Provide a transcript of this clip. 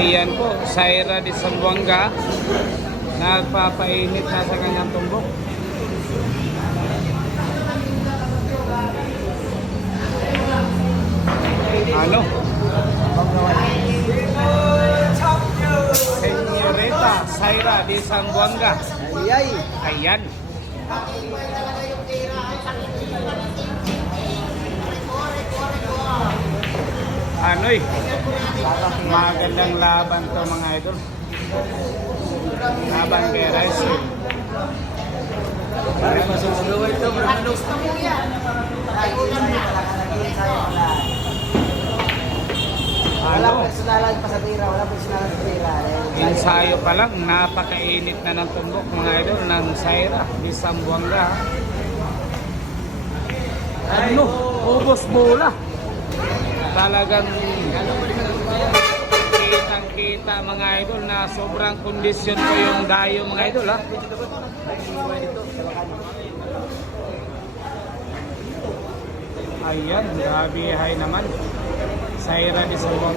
Ayan po, Saira de Zamboanga. Nagpapainit na sa kanyang tumbok. Ano? Senyorita Saira de Zamboanga. Ayan. Ano'y magandang laban to mga idol. Laban kay Rice. Wala personalan pasatira, wala personalan pasatira. Ensayo pa lang, napakainit na ng tumbok mga idol ng Saira de Zamboanga. Ano? Ubos bola. Talagang kitang-kita mga idol na sobrang kondisyon ko yung dayo mga idol ha. Ayan, grabe hay naman. Saira de Zamboanga.